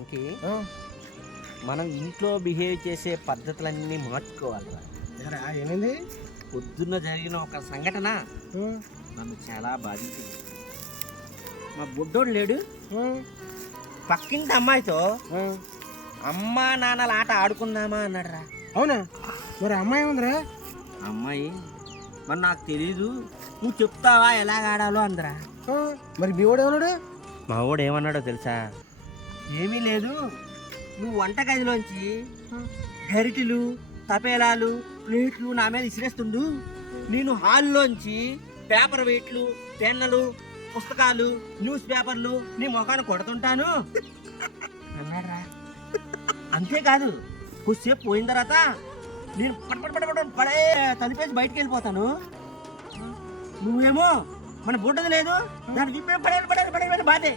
Frankie మనం ఇంట్లో behave చేసే పద్ధతులన్నీ మార్చుకోవాలిరా ఎరా, ఏమైంది? పొద్దున్న జరిగిన ఒక సంఘటన నన్ను చాలా బాధించింది. మా బుడ్డోడు లేడు. పక్కింటి అమ్మాయితో. అమ్మా నాన్నల ఆట ఆడుకుందామా అన్నాడురా అవునా? మరి అమ్మాయి ఉందిరా అమ్మాయి మరి నాకు తెలీదు. నువ్వు చెప్తావా ఎలాగ ఆడాలో అందరా మరి మీ వాడు ఏమన్నాడు? మా వాడు ఏమన్నాడో తెలుసా? ఏమీ లేదు. నువ్వు వంటగదిలోంచి గరిటెలు తపేలాలు ప్లేట్లు నా మీద ఇసిరేస్తుండు. నేను హాల్లోంచి పేపర్ వెయిట్లు పెన్నులు పుస్తకాలు న్యూస్ పేపర్లు నీ ముఖాన్ని కొడుతుంటాను. అన్నాడ్రా. అంతేకాదు కొద్దిసేపు పోయిన తర్వాత నేను పట్ పట్ పట్ పట్ పడే తలిపేసి బయటికి వెళ్ళిపోతాను. నువ్వేమో మన బుడ్డది లేదు. దాన్ని విప్పే పడే పడేది పడే బాధే.